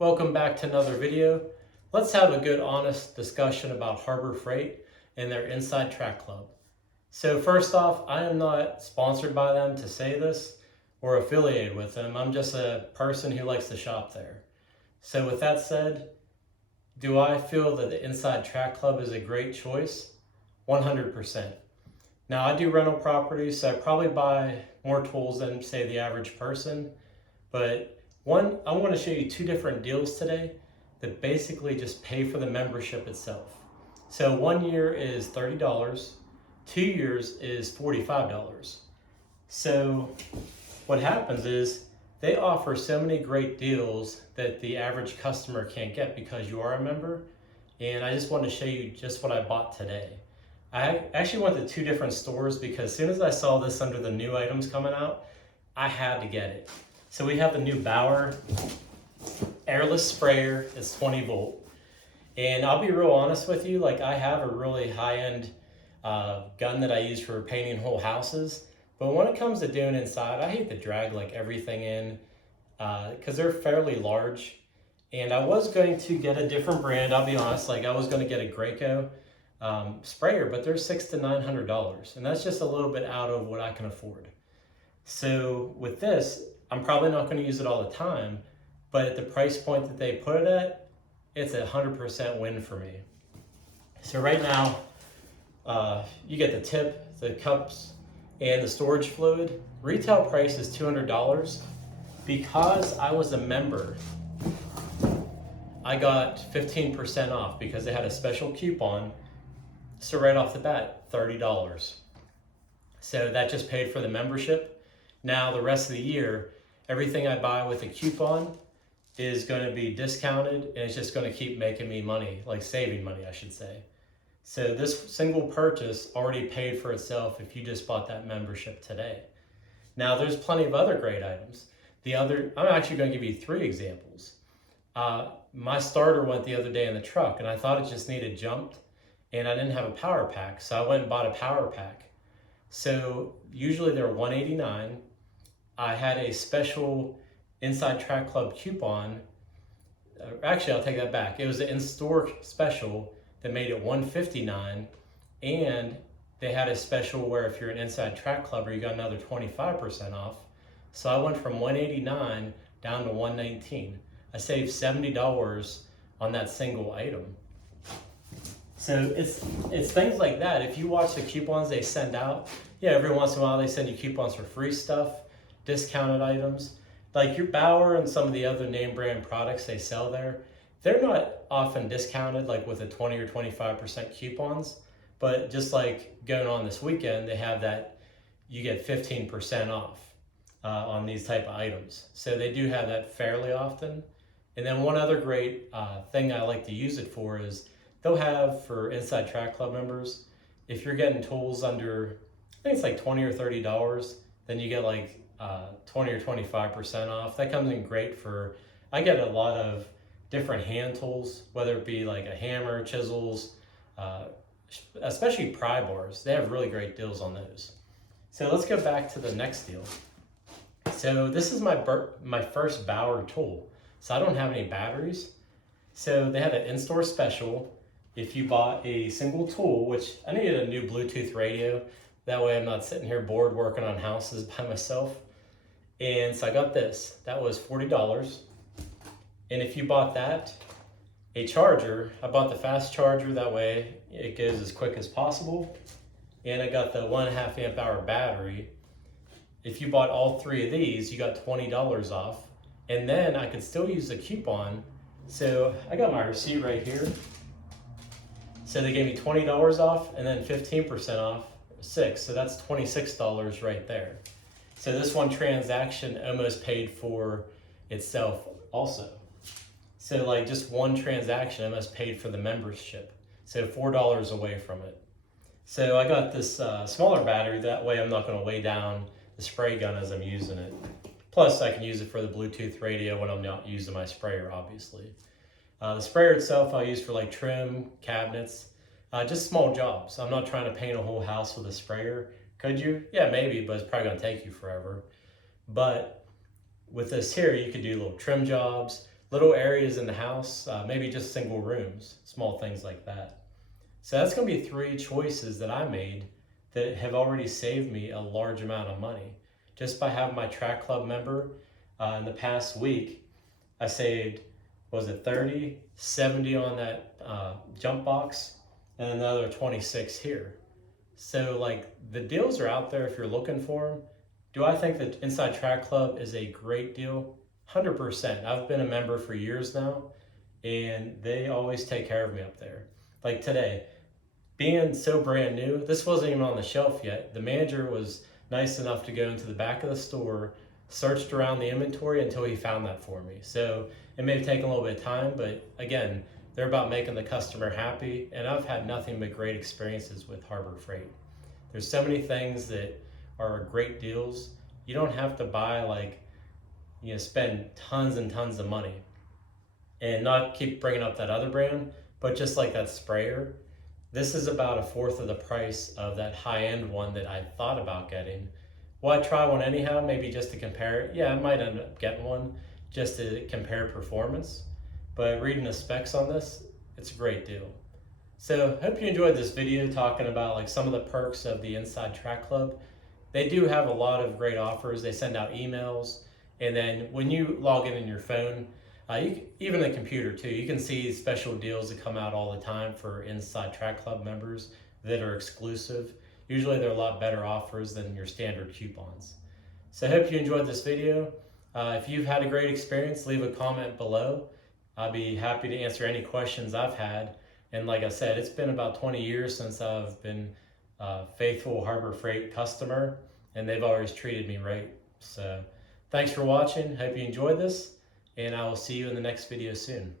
Welcome back to another video. Let's have a good honest discussion about Harbor Freight and their Inside Track Club. So first off, I am not sponsored by them to say this or affiliated with them. I'm just a person who likes to shop there. So with that said, do I feel that the Inside Track Club is a great choice? 100%. Now I do rental properties, so I probably buy more tools than say the average person, but I want to show you two different deals today that basically just pay for the membership itself. So 1 year is $30, 2 years is $45. So what happens is they offer so many great deals that the average customer can't get because you are a member. And I just want to show you just what I bought today. I actually went to two different stores because as soon as I saw this under the new items coming out, I had to get it. So we have the new Bauer airless sprayer. It's 20 volt. And I'll be real honest with you, like I have a really high-end gun that I use for painting whole houses. But when it comes to doing inside, I hate to drag like everything in because they're fairly large. And I was going to get a different brand, I'll be honest, like I was going to get a Graco sprayer, but they're $600 to $900. And that's just a little bit out of what I can afford. So with this, I'm probably not going to use it all the time, but at the price point that they put it at, it's a 100% win for me. So right now, you get the tip, the cups, and the storage fluid. Retail price is $200. Because I was a member, I got 15% off because they had a special coupon. So right off the bat, $30. So that just paid for the membership. Now the rest of the year, everything I buy with a coupon is going to be discounted and it's just going to keep making me money, like saving money, I should say. So this single purchase already paid for itself if you just bought that membership today. Now there's plenty of other great items. I'm actually going to give you 3 examples. My starter went the other day in the truck and I thought it just needed jumped and I didn't have a power pack. So I went and bought a power pack. So usually they're $189. I had a special Inside Track Club coupon. Actually, I'll take that back. It was an in-store special that made it $159, and they had a special where if you're an Inside Track Clubber, you got another 25% off. So I went from $189 down to $119. I saved $70 on that single item. So it's things like that. If you watch the coupons they send out, yeah, every once in a while they send you coupons for free stuff, discounted items. Like your Bauer and some of the other name brand products they sell there, they're not often discounted like with a 20 or 25% coupons, but just like going on this weekend, they have that you get 15% off on these type of items. So they do have that fairly often. And then one other great thing I like to use it for is they'll have for Inside Track Club members, if you're getting tools under, I think it's like $20 or $30, then you get like 20 or 25% off. That comes in great for, I get a lot of different hand tools, whether it be like a hammer, chisels, especially pry bars. They have really great deals on those. So let's go back to the next deal. So this is my first Bauer tool. So I don't have any batteries. So they had an in-store special. If you bought a single tool, which I needed a new Bluetooth radio, that way I'm not sitting here bored working on houses by myself. And so I got this. That was $40. And if you bought that, a charger, I bought the fast charger, that way it goes as quick as possible. And I got the 1.5 amp hour battery. If you bought all 3 of these, you got $20 off. And then I could still use the coupon. So I got my receipt right here. So they gave me $20 off and then 15% off, 6. So that's $26 right there. So this one transaction almost paid for itself also. So like just one transaction almost paid for the membership. So $4 away from it. So I got this smaller battery, that way I'm not going to weigh down the spray gun as I'm using it. Plus I can use it for the Bluetooth radio when I'm not using my sprayer, obviously. The sprayer itself I'll use for like trim, cabinets, just small jobs. I'm not trying to paint a whole house with a sprayer. Could you? Yeah, maybe, but it's probably gonna take you forever. But with this here, you could do little trim jobs, little areas in the house, maybe just single rooms, small things like that. So that's going to be 3 choices that I made that have already saved me a large amount of money. Just by having my track club member in the past week, I saved, was it 30, 70 on that jump box, and another 26 here. So like the deals are out there if you're looking for them. Do I think that Inside Track Club is a great deal? 100%. I've been a member for years now, and they always take care of me up there. Like today, being so brand new, this wasn't even on the shelf yet. The manager was nice enough to go into the back of the store, searched around the inventory until he found that for me. So it may have taken a little bit of time, but again, they're about making the customer happy, and I've had nothing but great experiences with Harbor Freight. There's so many things that are great deals. You don't have to buy spend tons and tons of money, and not keep bringing up that other brand, but just like that sprayer, this is about 1/4 of the price of that high-end one that I thought about getting. Well, I try one anyhow, maybe just to compare it. Yeah, I might end up getting one just to compare performance, but reading the specs on this, it's a great deal. So hope you enjoyed this video talking about like some of the perks of the Inside Track Club. They do have a lot of great offers. They send out emails, and then when you log in your phone, even a computer too, you can see special deals that come out all the time for Inside Track Club members that are exclusive. Usually they're a lot better offers than your standard coupons. So I hope you enjoyed this video. If you've had a great experience, leave a comment below. I'll be happy to answer any questions I've had. And like I said, it's been about 20 years since I've been a faithful Harbor Freight customer, and they've always treated me right. So thanks for watching. Hope you enjoyed this, and I will see you in the next video soon.